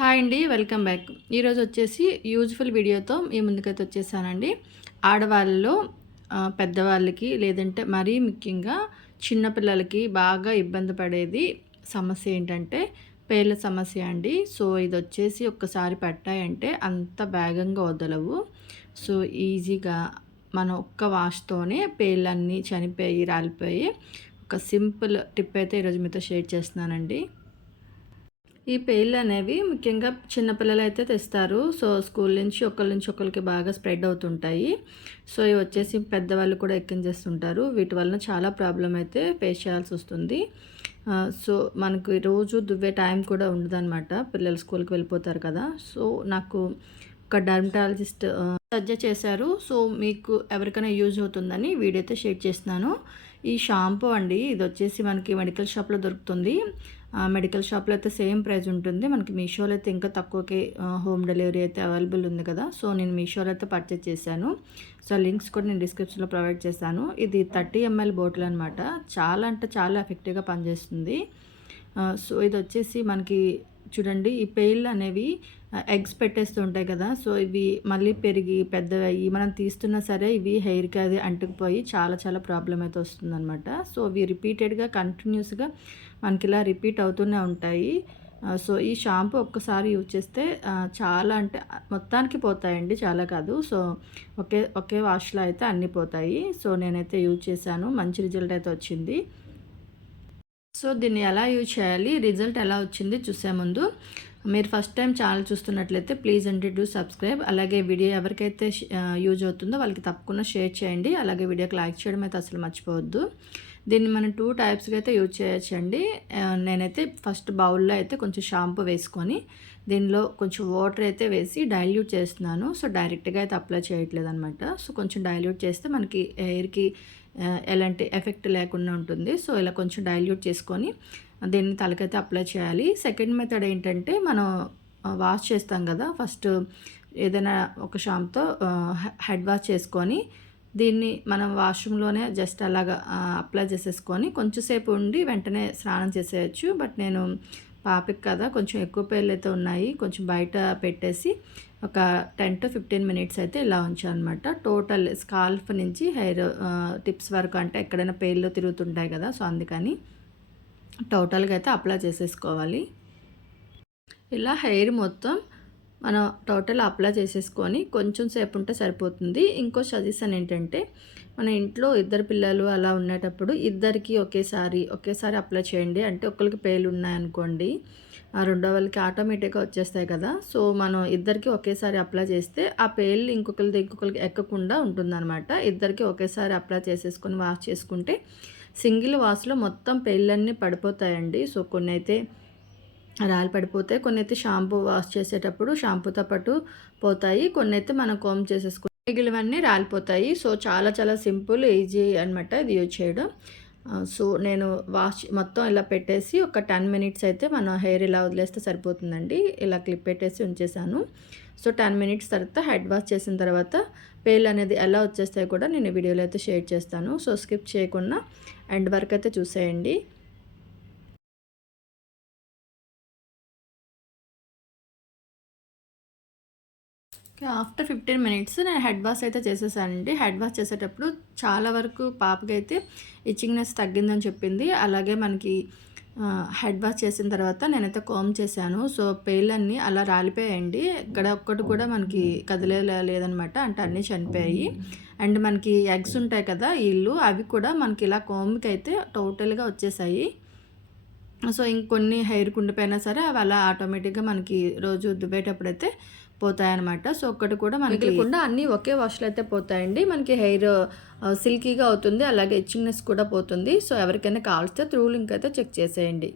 Hi అండి welcome back. ఈరోజు వచ్చేసి యూజ్ఫుల్ వీడియోతో మీ ముందుకైతే వచ్చేసానండి. ఆడవాళ్ళలో పెద్దవాళ్ళకి లేదంటే మరీ ముఖ్యంగా చిన్నపిల్లలకి బాగా ఇబ్బంది పడేది సమస్య ఏంటంటే పేర్ల సమస్య అండి. సో ఇది వచ్చేసి ఒక్కసారి పట్టాయంటే అంత వేగంగా వదలవు. సో ఈజీగా మనం ఒక్క వాష్తోనే పేర్లన్నీ చనిపోయి రాలిపోయి ఒక సింపుల్ టిప్ అయితే ఈరోజు మీతో షేర్ చేస్తున్నానండి. ఈ పేర్లు అనేవి ముఖ్యంగా చిన్నపిల్లలు అయితే తెస్తారు. సో స్కూల్ నుంచి ఒకరి నుంచి ఒకరికి బాగా స్ప్రెడ్ అవుతుంటాయి. సో ఇవి వచ్చేసి పెద్దవాళ్ళు కూడా ఎక్కించేస్తుంటారు. వీటి వలన చాలా ప్రాబ్లం అయితే ఫేస్ చేయాల్సి వస్తుంది. సో మనకు రోజు దువ్వే టైం కూడా ఉండదన్నమాట. పిల్లలు స్కూల్కి వెళ్ళిపోతారు కదా. సో నాకు ఒక డర్మటాలజిస్ట్ సజెస్ట్ చేశారు. సో మీకు ఎవరికైనా యూజ్ అవుతుందని వీడియో అయితే షేర్ చేస్తున్నాను. ఈ షాంపూ అండి. ఇది వచ్చేసి మనకి మెడికల్ షాప్లో దొరుకుతుంది. మెడికల్ షాప్లో అయితే సేమ్ ప్రైస్ ఉంటుంది. మనకి మీషోలో అయితే ఇంకా తక్కువకి హోమ్ డెలివరీ అయితే అవైలబుల్ ఉంది కదా. సో నేను మీషోలో అయితే పర్చేజ్ చేశాను. సో లింక్స్ కూడా నేను డిస్క్రిప్షన్లో ప్రొవైడ్ చేశాను. ఇది థర్టీ ఎంఎల్ బాటిల్ అనమాట చాలా అంటే చాలా ఎఫెక్టివ్గా పనిచేస్తుంది. సో ఇది వచ్చేసి మనకి చూడండి ఈ పెయిల్ అనేవి ఎగ్స్ పెట్టేస్తూ ఉంటాయి కదా. సో ఇవి మళ్ళీ పెరిగి పెద్దవి మనం తీస్తున్నా సరే ఇవి హెయిర్కి అది అంటుకుపోయి చాలా చాలా ప్రాబ్లం అయితే వస్తుందన్నమాట. సో ఇవి రిపీటెడ్గా కంటిన్యూస్గా మనకి ఇలా రిపీట్ అవుతూనే ఉంటాయి. సో ఈ షాంపూ ఒక్కసారి యూజ్ చేస్తే చాలా అంటే మొత్తానికి పోతాయండి చాలా కాదు. సో ఒకే ఒకే వాష్లో అయితే అన్నీ పోతాయి. సో నేనైతే యూజ్ చేశాను మంచి రిజల్ట్ అయితే వచ్చింది. సో దీన్ని ఎలా యూజ్ చేయాలి? రిజల్ట్ ఎలా వచ్చింది చూసే ముందు మీరు ఫస్ట్ టైం ఛానల్ చూస్తున్నట్లయితే ప్లీజ్ అంటే డూ సబ్స్క్రైబ్. అలాగే వీడియో ఎవరికైతే యూజ్ అవుతుందో వాళ్ళకి తప్పకుండా షేర్ చేయండి. అలాగే వీడియోకి లైక్ చేయడం అయితే అసలు మర్చిపోవద్దు. దీన్ని మనం టూ టైప్స్గా అయితే యూజ్ చేయొచ్చండి. నేనైతే ఫస్ట్ బౌల్లో అయితే కొంచెం షాంపూ వేసుకొని దీనిలో కొంచెం వాటర్ అయితే వేసి డైల్యూట్ చేస్తున్నాను. సో డైరెక్ట్గా అయితే అప్లై చేయట్లేదు అనమాట సో కొంచెం డైల్యూట్ చేస్తే మనకి ఎయిర్కి ఎలాంటి ఎఫెక్ట్ లేకుండా ఉంటుంది. సో ఇలా కొంచెం డైల్యూట్ చేసుకొని దీన్ని తలకైతే అప్లై చేయాలి. సెకండ్ మెథడ్ ఏంటంటే మనం వాష్ చేస్తాం కదా ఫస్ట్ ఏదైనా ఒక షాంప్తో హెడ్ వాష్ చేసుకొని దీన్ని మనం వాష్రూమ్లోనే జస్ట్ అలాగా అప్లై చేసేసుకొని కొంచెంసేపు ఉండి వెంటనే స్నానం చేసేయచ్చు. బట్ నేను పాపకి కదా కొంచెం ఎక్కువ పేర్లు అయితే ఉన్నాయి. కొంచెం బయట పెట్టేసి ఒక టెన్ టు ఫిఫ్టీన్ మినిట్స్ అయితే ఇలా ఉంచాను అనమాట టోటల్ స్కాల్ఫ్ నుంచి హెయిర్ టిప్స్ వరకు అంటే ఎక్కడైనా పేర్లు తిరుగుతుంటాయి కదా సో అందుకని టోటల్గా అయితే అప్లై చేసేసుకోవాలి. ఇలా హెయిర్ మొత్తం మనం టోటల్ అప్లై చేసేసుకొని కొంచెం సేపు ఉంటే సరిపోతుంది. ఇంకో సజెషన్ ఏంటంటే మన ఇంట్లో ఇద్దరు పిల్లలు అలా ఉండేటప్పుడు ఇద్దరికి ఒకేసారి ఒకేసారి అప్లై చేయండి. అంటే ఒకరికి పేర్లు ఉన్నాయనుకోండి ఆ రెండో వాళ్ళకి ఆటోమేటిక్గా వచ్చేస్తాయి కదా. సో మనం ఇద్దరికి ఒకేసారి అప్లై చేస్తే ఆ పేర్లు ఇంకొకరిది ఇంకొకరికి ఎక్కకుండా ఉంటుందన్నమాట. ఇద్దరికి ఒకేసారి అప్లై చేసేసుకొని వాష్ చేసుకుంటే సింగిల్ వాష్లో మొత్తం పేర్లన్నీ పడిపోతాయండి. సో కొన్ని అయితే రాలు పడిపోతాయి కొన్ని అయితే షాంపూ వాష్ చేసేటప్పుడు షాంపూతో పాటు పోతాయి కొన్ని అయితే మనం కోమ్ చేసేసుకుని మిగిలివన్నీ రాలిపోతాయి. సో చాలా చాలా సింపుల్ ఈజీ అనమాట ఇది యూజ్ చేయడం. సో నేను వాష్ మొత్తం ఇలా పెట్టేసి ఒక టెన్ మినిట్స్ అయితే మన హెయిర్ ఇలా వదిలేస్తే సరిపోతుందండి. ఇలా క్లిప్ పెట్టేసి ఉంచేసాను. సో టెన్ మినిట్స్ తర్వాత హెడ్ వాష్ చేసిన తర్వాత పేల్ అనేది ఎలా వచ్చేస్తాయో కూడా నేను వీడియోలో అయితే షేర్ చేస్తాను. సో స్కిప్ చేయకుండా ఎండ్ వరకు అయితే చూసేయండి. ఆఫ్టర్ ఫిఫ్టీన్ మినిట్స్ నేను హెడ్ వాష్ అయితే చేసేసానండి. హెడ్ వాష్ చేసేటప్పుడు చాలా వరకు పాపకి అయితే ఇచ్చింగ్నెస్ తగ్గిందని చెప్పింది. అలాగే మనకి హెడ్ వాష్ చేసిన తర్వాత నేనైతే కోమ్ చేశాను. సో పేర్లన్నీ అలా రాలిపోయాయండి. ఇక్కడ ఒక్కటి కూడా మనకి కదిలే లేదనమాట. అంటే అన్నీ చనిపోయాయి. అండ్ మనకి ఎగ్స్ ఉంటాయి కదా ఇల్లు అవి కూడా మనకి ఇలా కోమ్కి అయితే టోటల్గా వచ్చేసాయి. సో ఇంకొన్ని హెయిర్ కుండిపోయినా సరే అవి అలా ఆటోమేటిక్గా మనకి రోజు దువ్వేటప్పుడు అయితే పోతాయన్నమాట. సో ఒక్కటి కూడా మనకి లేకుండా అన్నీ ఒకే వాష్లో అయితే పోతాయండి. మనకి హెయిర్ సిల్కీగా అవుతుంది అలాగే ఇచ్చింగ్నెస్ కూడా పోతుంది. సో ఎవరికైనా కావాల్స్తే త్రూ లింక్ అయితే చెక్ చేసేయండి.